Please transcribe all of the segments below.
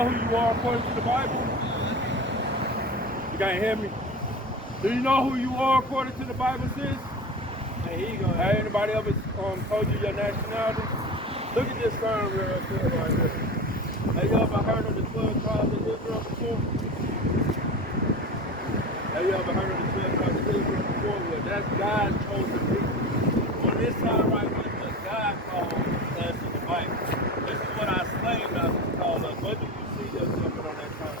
Who you are according to the Bible? You can't hear me? Do you know who you are according to the Bible, sis? Hey, here you go. Has anybody ever told you your nationality? Look at this sign real quick right here. Have you ever heard of the 12 tribes of Israel before? Have you ever heard of the 12 tribes of Israel before? Well, that's God's chosen people. On this side right here, what God calls us in the Bible. This is what our slave masters call us. What do you see yourself on that sign?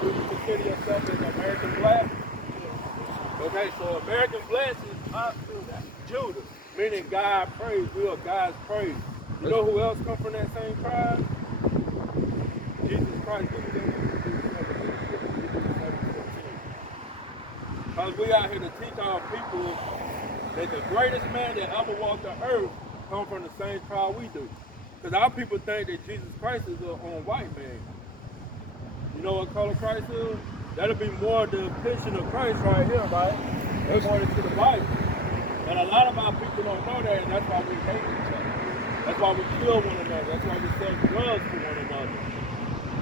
Do you consider yourself as American black? Okay, so American black is Judah, meaning God praise. We are God's praise. You know who else come from that same tribe? Jesus Christ. Because we out here to teach our people that the greatest man that ever walked the earth come from the same tribe we do. Because our people think that Jesus Christ is a white man. You know what color Christ is? That'll be more the depiction of Christ right here, right? According to the Bible. And a lot of our people don't know that, and that's why we hate each other. That's why we kill one another. That's why we sell drugs to one another.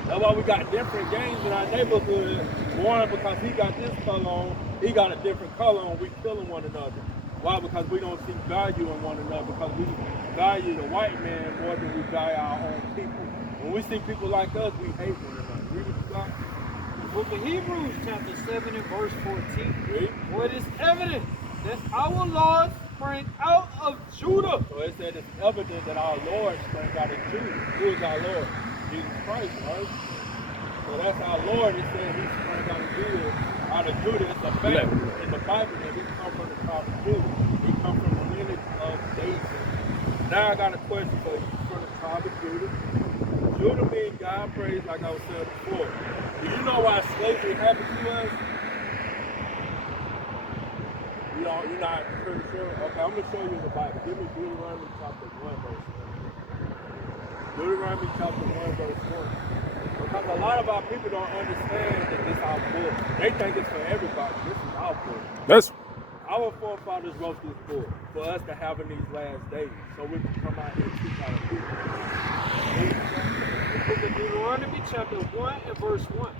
That's why we got different gangs in our neighborhood. One, because he got this color on, he got a different color on, we killing one another. Why? Because we don't see value in one another, because we value the white man more than we value our own people. When we see people like us, we hate one another. Read what you got. The book of Hebrews, chapter 7 and verse 14. Read. For it is evident that our Lord sprang out of Judah. So it said it's evident that our Lord sprang out of Judah. Who is our Lord? Jesus Christ, right? So that's our Lord. It said he sprang out of Judah. Out of Judah, it's a fact in the Bible that he come from the tribe of Judah. He come from the lineage of David. Now I got a question for you. From the tribe of Judah. Judah means God praise, like I was saying before. Do you know why slavery happened to us? You're not pretty sure? Okay, I'm going to show you in the Bible. Give me Deuteronomy chapter 1, verse 1. Deuteronomy chapter 1, verse 1. Because a lot of our people don't understand that this is our book. They think it's for everybody. This is our book. That's Our forefathers wrote this book for us to have in these last days, so we can come out here and teach our people. The book of Deuteronomy, chapter 1 and verse 1.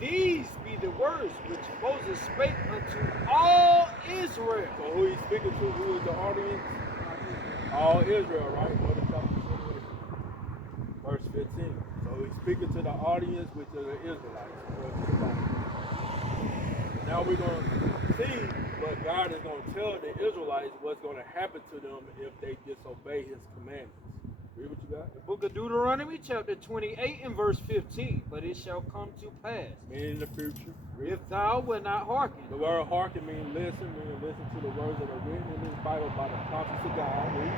These be the words which Moses spake unto all Israel. So who he's speaking to? Who is the audience? All Israel, right? Go to chapter 28, verse 15. So he's speaking to the audience, which are the Israelites. Now we're going to see what God is going to tell the Israelites what's going to happen to them if they disobey his commandments. Read what you got. The book of Deuteronomy, chapter 28 and verse 15. But it shall come to pass, Meaning in the future. Read. if thou wilt not hearken. The word hearken means listen to the words that are written in this Bible by the prophets of God. Read.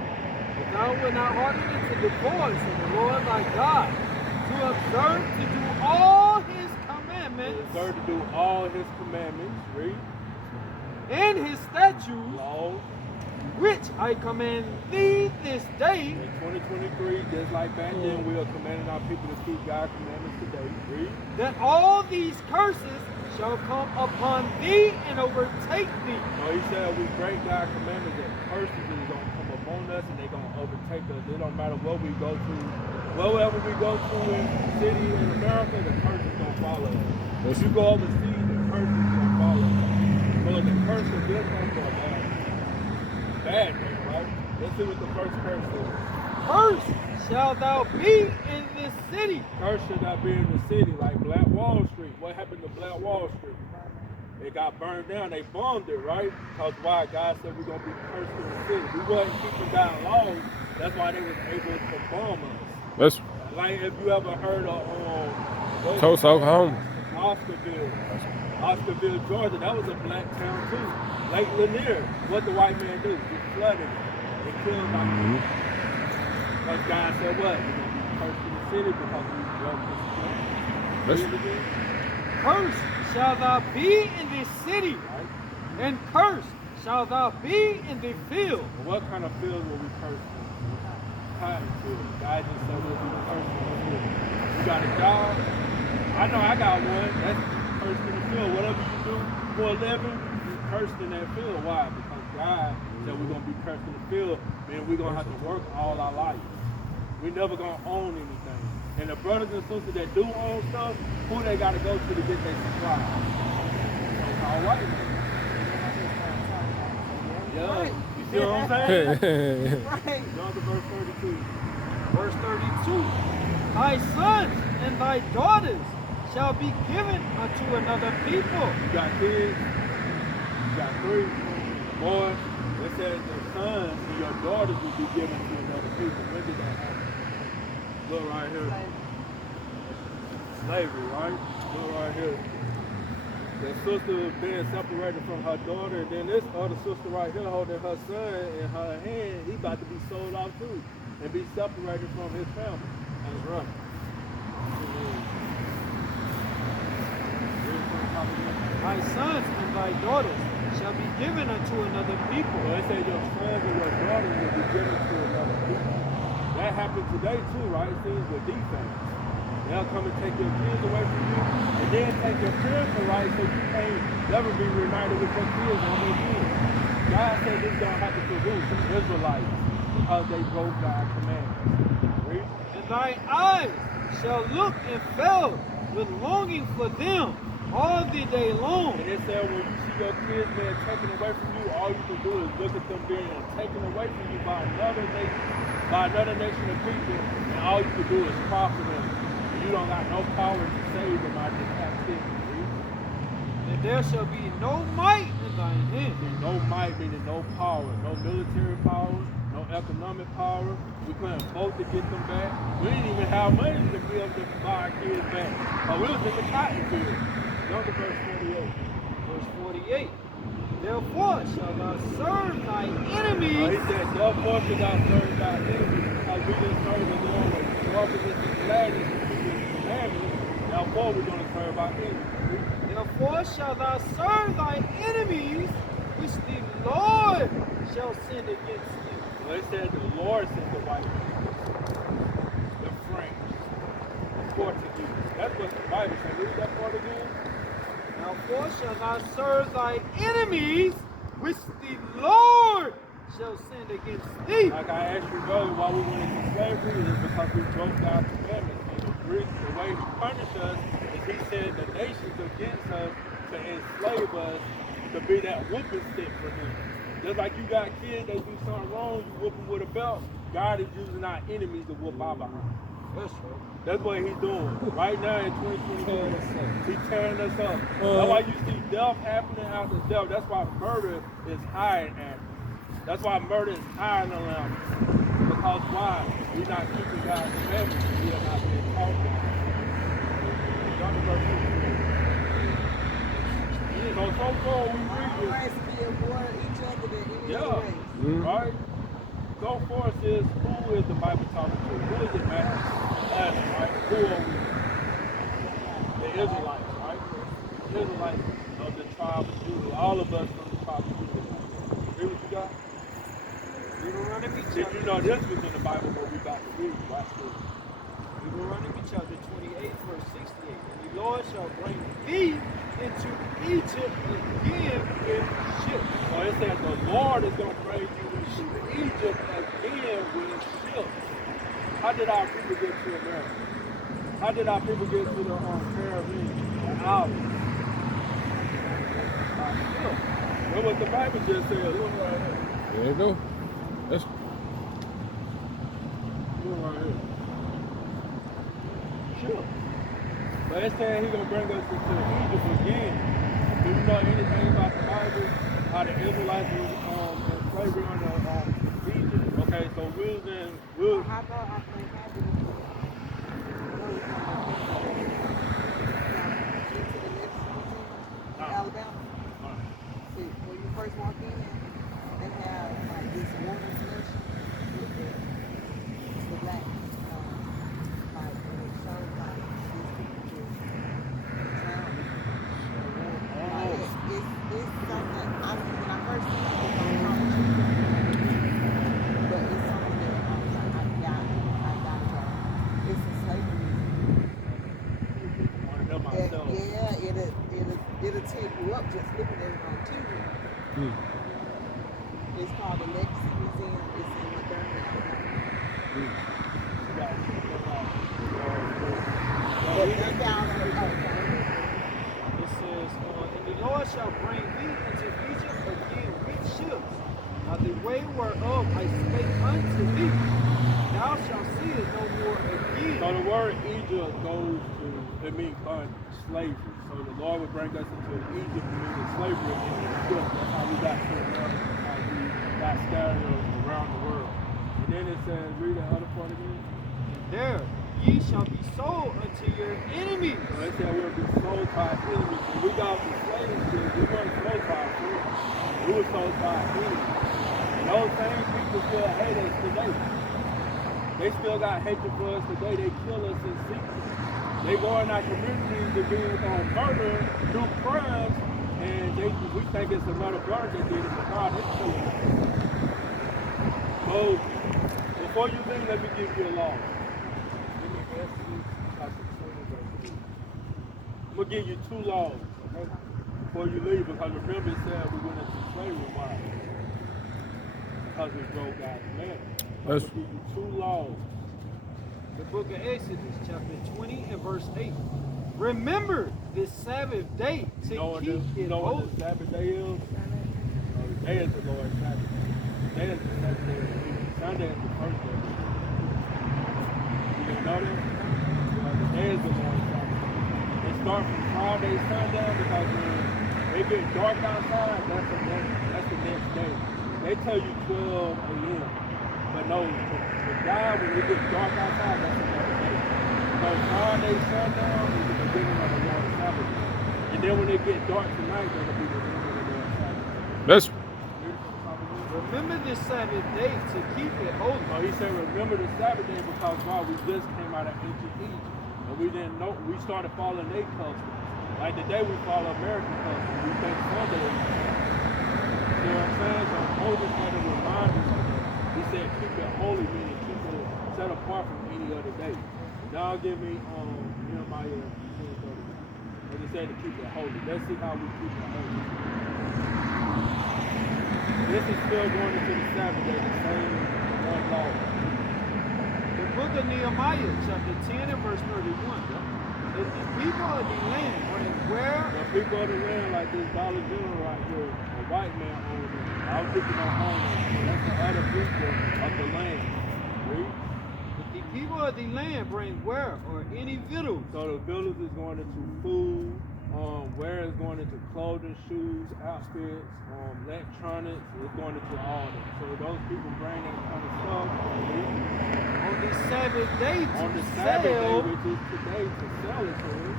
If thou wilt not hearken unto the voice of the Lord thy God, to observe to do all his commandments, Observe to do all his commandments. Read. and his statutes, Laws. which I command thee this day, In 2023, just like back then, we are commanding our people to keep God's commandments today. Read. that all these curses shall come upon thee and overtake thee. So he said we break God's commandments, that curses is going to come upon us and they're going to overtake us. It don't matter what we go through. Wherever we go through in the city in America, the curse is going to follow us. If you go overseas, the curse is going to follow us. So the curse of this comes from bad thing, right? Let's see what the first curse is. Cursed shalt thou be in this city. Curse should not be in the city, like Black Wall Street. What happened to Black Wall Street? It got burned down. They bombed it, right? Because why? God said we're going to be cursed in the city. We wasn't keeping God's laws. That's why they was able to bomb us. that's Like if you ever heard of Tulsa, Oklahoma. Oscarville, Georgia, that was a black town too. Lake Lanier, what the white man do? He flooded it. They killed our people. Because God said what? We're going to be cursed in the city because we broke his commandments. Cursed shalt thou be in this city, Right? and cursed shalt thou be in the field. And what kind of field will we curse in? Cotton field. God just said we'll be cursed in the field. You got a job? I know I got one. That's cursed in the field. Whatever you do for a living, you're cursed in that field. Why? Because God said we're going to be cursed in the field, then we're going to have to work all our life. We're never going to own anything. And the brothers and sisters that do own stuff, who they got to go to get their supplies? So-called white men. Yeah. Right. You see what I'm saying? Right. Go to verse 32. Verse 32. Thy sons and thy daughters shall be given unto another people. You got kids, you got 3 boys. It says your sons and your daughters will be given to another people. When did that happen? Look right here. Slavery, right? Look right here. The sister being separated from her daughter, and then this other sister right here holding her son in her hand, he about to be sold off too and be separated from his family. That's right. Thy sons and thy daughters shall be given unto another people. So it says your sons and your daughters will be given to another people. That happened today too, right? It seems with these things. They'll come and take your kids away from you, and then take your parental rights so you can't never be reunited with your kids on their kids. God said this don't happen to who? The Israelites, because they broke God's commandments. Read. And thy eyes shall look and fail with longing for them all the day long. And it said when you see your kids being taken away from you, all you can do is look at them being taken away from you by another nation of people, and all you can do is profit them. You don't got no power to save them out of this captivity. And there shall be no might in thine hand. No might meaning no power, no military power, no economic power. We couldn't vote to get them back. We didn't even have money to be able to buy our kids back. But we was in the cotton field. Go to verse 48. Verse 48. Therefore shall thou serve thy enemies. He said, therefore shall thou serve thy enemies, because we didn't serve the Lord with officers and gladness and keep his commandments. Therefore we're going to serve our enemies. Therefore shalt thou serve thy enemies, which the Lord shall send against thee. So it said the Lord sent the white man, the French, the Portuguese. That's what the Bible said. Read that part again. Therefore shalt thou serve thy enemies, which the Lord shall send against thee. Like I asked you earlier, why we went into slavery is because we broke God's commandments. And the way he punished us is he sent the nations against us to enslave us, to be that whooping stick for him. Just like you got kids that do something wrong, you whoop them with a belt. God is using our enemies to whoop our behind. That's right. That's what he's doing. Right now in 2022, he's tearing us up. That's why you see death happening after death. That's why murder is high in Africa. That's why murder is high in the land. Because why? We're not keeping God's commandments. We are not being taught them. So far we read this. Always be avoid each other than any Yeah. other race. Right? So far says, who is the Bible talking to? Who is it, man? Us, right? Who are we? The Israelites, right? The Israelites of the tribe of Judah. All of us from the tribe of Judah. Read what you got? Deuteronomy Did chapter, you know this was in the Bible what we about to read? Watch this. Deuteronomy chapter 28, verse 68. And the Lord shall bring thee into Egypt again with ships. So it says the Lord is going to bring you into Egypt again with ships. How did our people get to America? How did our people get to the Caribbean, the islands? By ships. That's what the Bible just said. Look right here. There you go. That's Look right here. Ships. But it's saying he's going to bring us into Egypt again. Do you know anything about the Bible? How the Israelites were in slavery under Egypt? Okay, so we was in, I thought I think I did. Into the Mexican Alabama. See, when you first walk in, they have like this water slush with the black, like when it shows like these people just drowning. Like it's something. When I first seen it, it was on but it's something that I was like, I got to try. It's a slavery. one of them myself. It'll take you up just looking at it on TV. It's called the Legacy Museum. It's in Montgomery, Alabama. You got to check them out. That's out of It says, and the Lord shall bring thee into Egypt again with ships, by the way whereof I spake unto thee. Thou shalt see it no more again. So the word Egypt goes to, it means bondage, slavery. So the Lord will bring us into Egypt, meaning slavery, and Egypt. That's how we got to America, that's how we got scattered around the world. And then it says, read the other part again. There ye shall be sold unto your enemies. So they said we'll be sold to our enemies. When we got the slaves, we weren't sold to our friends. We were sold to our enemies. And those same people still hate us today. They still got hatred for us today. They kill us in secret. They go in our communities to do murder, do crimes, and we think it's another brother that did it, but God is killing us. So, before you leave, let me give you a law. Let me ask you chapter 20, verse 8. I'm going to give you 2 laws, okay? Before you leave, because remember it said we went into slavery. Why? Because we broke God's commandments. I'm going to give you 2 laws. The book of Exodus, chapter 20 and verse 8. Remember this Sabbath day to keep it holy. What the Sabbath day is? The day is the Lord's Sabbath. The day is the Sabbath day of the week. Sunday is the first day of the week. You didn't know that? The day is the Lord's Sabbath. It starts from Friday sundown because when it gets dark outside, that's the next day. They tell you 12 a.m. But no, with God, when it gets dark outside, that's another day. So Friday sundown is the beginning of the Lord's Sabbath. And then when it gets dark tonight, that'll be the end of the Lord's Sabbath. That's Remember this Sabbath day to keep it holy. So he said, remember the Sabbath day because why? We just came out of ancient Egypt. And we didn't know, we started following their customs. Like today we follow American customs. We think Sunday is. You know what I'm saying? So Moses had to remind us of that. He said, keep it holy, meaning keep it set apart from any other day. Now give me Nehemiah 10:30. And he said to keep it holy. Let's see how we keep it holy. This is still going into the Sabbath day, the same one law. The book of Nehemiah, chapter 10 and verse 31. If the people of the land bring where? The people of the land, like this Dollar General right here, a white man owns it. I was looking on owner. So that's the other people of the land. Read. If the people of the land bring where or any victuals. So the village is going into food, where is going into clothing, shoes, outfits, electronics, it's going into all of it. So those people bring that kind of stuff On the Sabbath day to on the Sabbath day, sell, which is today, to sell it to us.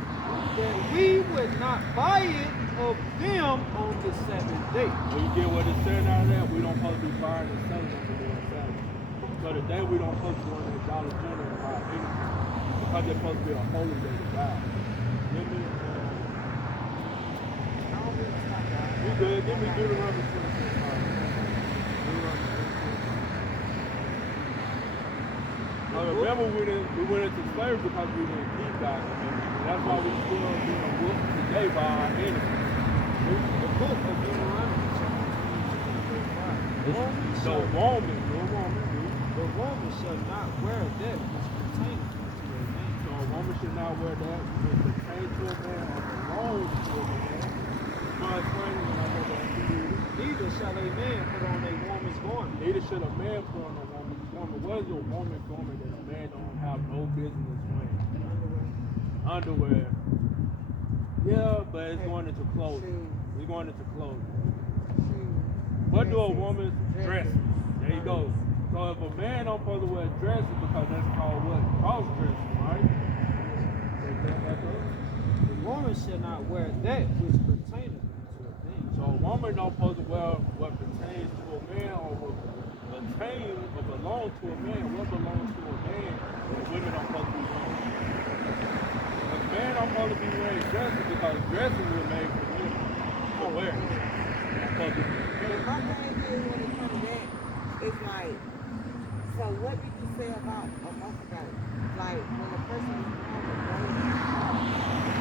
that we would not buy it of them on the Sabbath day. Well, you get what it's saying out of that? We don't supposed to be buying and selling on the Lord's Sabbath. So today we don't supposed to go in that Dollar General and buy anything. Because it's supposed to be a holy day to God. Give me, you good? Give me Deuteronomy 26. Deuteronomy 26. Now remember we went into slavery because we didn't keep God's commandments. And that's why we still being whooped today by our enemies. The book of Deuteronomy, chapter 2, the woman shall not wear that which pertains to a man. So a woman should not wear that which pertains to a man or belongs to a man. Neither shall a man put on a woman's garment. Neither should a man put on a woman's garment. What is a woman's garment that a man don't have no business wearing? Underwear. Yeah, but it's going into clothing. It's going into clothing. What do a woman's dress? There you go. So if a man don't supposed to wear dresses because that's called what? Cross dressing, right? Take that back up. The woman shall not wear that which pertaineth to a man. So a woman don't supposed to wear what pertains to a man or what pertains or belongs to a man. What belongs to a man and women don't supposed to be wearing. A man don't supposed to be wearing dresses because dresses were made for women to wear. Supposed to be My thing is when it comes to that, it's like, so what did you say about a month ago? Like when a person is born with brain,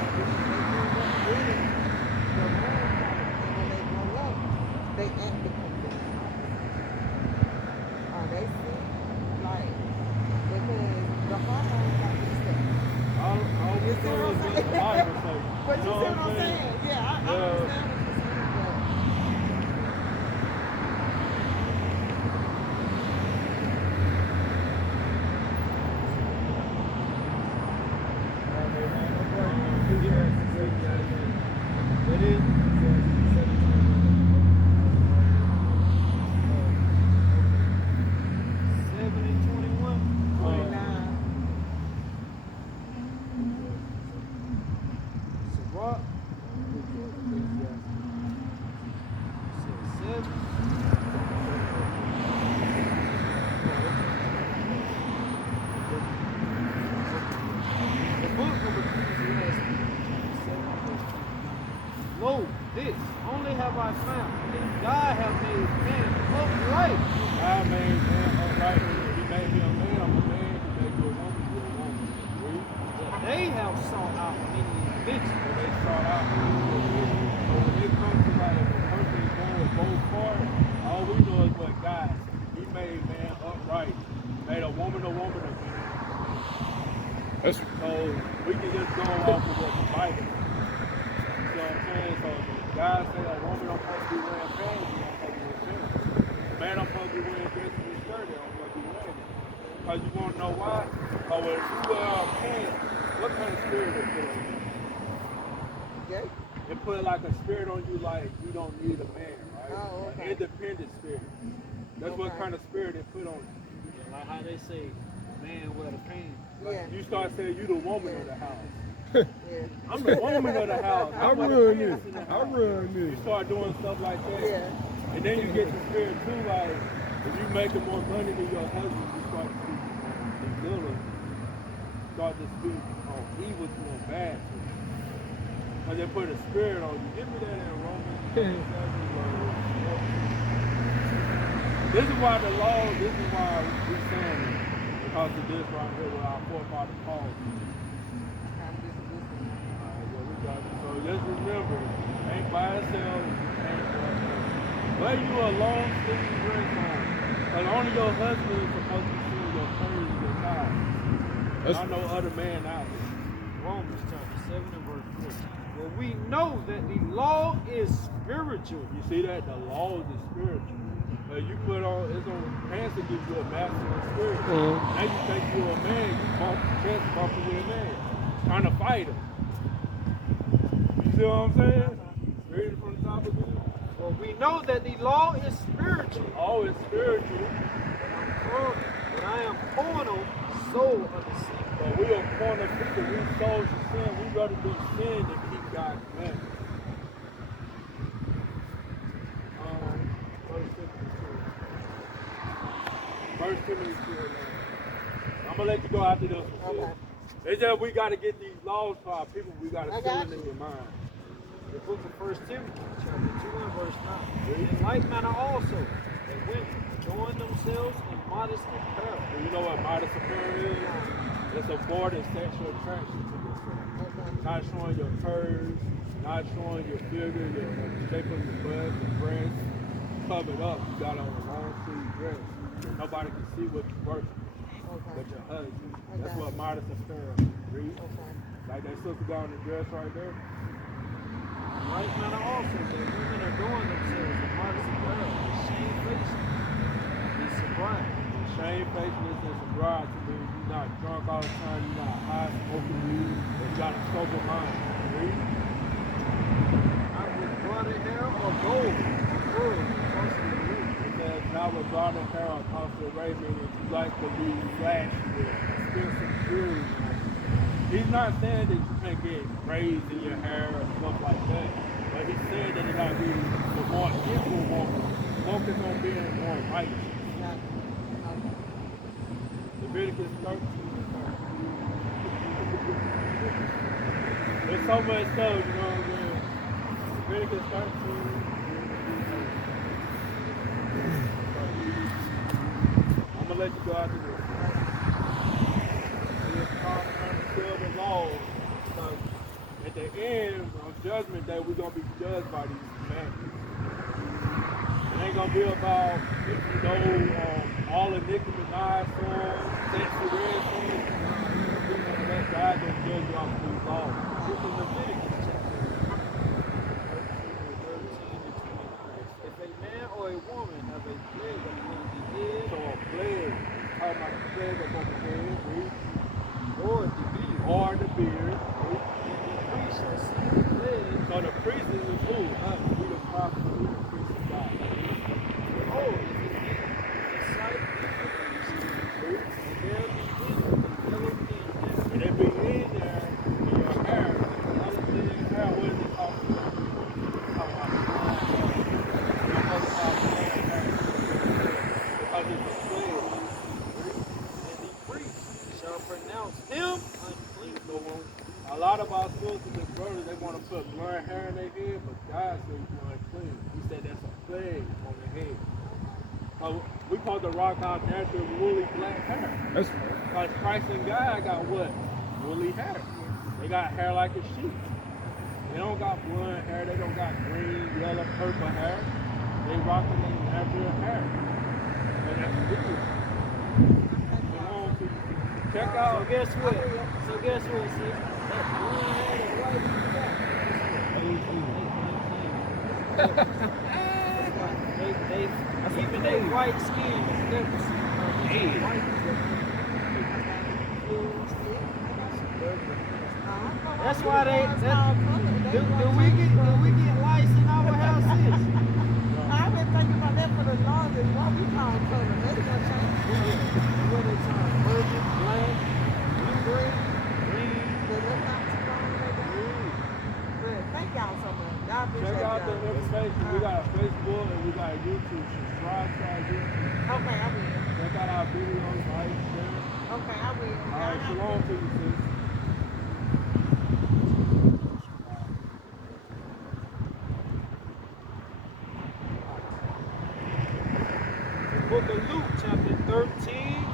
and then they grow up reading the word, and when they grow up, they act become different. Are they sick? Like, because the hormones got this stuff. all we You see what the Bible say. But you see know what I'm saying? Yeah, I understand what you're saying, That is 7 and 21. but 29. Sirach. Said 7. The book of Ecclesiastes, chapter 7, verse 2. Lo, this only have I found, that God have made man upright. God made man upright. He made me a man, I'm a man. He made you a woman, you're a woman. Read. But they have sought out many inventions. So they start out with so when it comes to like if a person is going with both parts, all we know is what God said. He made man upright. Made a woman again. That's So we can just go off of what the Bible says. You know what I'm saying? So if God said a woman don't supposed to be wearing pants, you don't supposed to be wearing pants. A man don't supposed to be wearing dresses and skirt, they don't supposed to be wearing it. Because you want to know why? Because when you wear pants, what kind of spirit they put on you? Okay. It put like a spirit on you like you don't need a man, right? Oh, okay. An independent spirit. That's what Okay. kind of spirit they put on you. Yeah, like how they say, man wear the pants. Yeah. You start saying you the woman of the house. Yeah. I'm the woman of the house. I I'm the run pants this. in the I house. run You this. start doing stuff like that. Yeah. And then you get the spirit too, like if you making more money than your husband, you start to speak little, start to speak evil to him, bad to him. Because they put a spirit on you. Give me that in Romans. This is why the law, this is why we're saying it. Because of this right here with our forefather Paul. So just remember, ain't by itself, ain't for itself. Wear you a long sleeve dress on. Because only your husband is supposed to be seeing your curves and your thighs. Not no other man out here. Romans chapter 7 and verse 14. For we know that the law is spiritual. You see that? The law is spiritual. You put on, it's on pants to give you a masculine spirit. Now you think you're a man, you bump chest bumping with a man. Trying to fight him. You see what I'm saying? Read it from the top again. For we know that the law is spiritual. Oh, it's spiritual. But I am carnal, soul of the sin. But we are corner people, we souls to sin. We rather do sin than keep God's commandments. First Timothy 2. I'm gonna let you go after this one. Okay. It's just we gotta get these laws for our people. We gotta I seal got it in you. your mind. The book of 1 Timothy, chapter 2 and verse 9. In like manner also, that women adorn themselves in modest apparel. And you know what modest apparel is? It's avoiding sexual attraction to yourself. Okay. Not showing your curves, not showing your figure, the shape of your butt, your breast. Covered up. You got on a long sleeve dress. Nobody can see what you're working Okay. but your husband. That's Okay. what modest apparel read. Okay. Like that sister got on the dress right there. In like manner also, that women adorn themselves in modest apparel, with shamefacedness and sobriety. Shamefacedness and sobriety means you're not drunk all the time, you're not high smoking weed, but you got a sober mind. Read. Not with bloody hair or gold, or pearls, or costly jewelry. It says not with blonde hair or costly raiment, meaning you like to be flashy with expensive jewelry. He's not saying that you can't get braids in your hair or stuff like that, but he's saying that it got to be the more equal woman, focus on being more righteous. Leviticus 13. There's so much stuff, you know what I'm saying? Leviticus 13. I'm going to let you go after this. It's called until the law. Because at the end, on judgment day, we're going to be judged by these commandments. It ain't going to be about if you know all the Nicki Minaj songs, sexy red songs. God's going to judge you off of these laws. beard. And the priest shall see the pledge. So the priest is who? Us. We the prophet, we the priest of God. Behold, if it be the sight evil in you, and there be in it a yellow thin hair, And it be in there in your hair, another thing hair, what is it called? Talking about blood hair. You're supposed to have blood hair. Because it's a plague. and the priest shall pronounce him unclean. So when a lot of our sisters and brothers, they want to put blonde hair in their head, but God says you're unclean. He said that's a plague on the head. So we supposed to rock our natural woolly black hair. That's right. Because Christ and God got what? Woolly hair. They got hair like a sheep. They don't got blonde hair. They don't got green, yellow, purple hair. They rocking their natural hair. And that's good. Belong to you. Check So out. guess what? See? That blonde hair that white people got. They even their white skin is leprosy. That's why do we get lice in our houses? I've been thinking about that for the longest. What we call color? That's gonna change. What they turn? Purple, black, blue, green. But that's not too long ago. But thank y'all so much. Y'all appreciate Check out the y'all. information. We got a Facebook and we got a YouTube. Subscribe to our YouTube. Okay, I will. Check out our videos, like, share. Okay, I will. All right, shalom to you, sis. Book of Luke, chapter 13,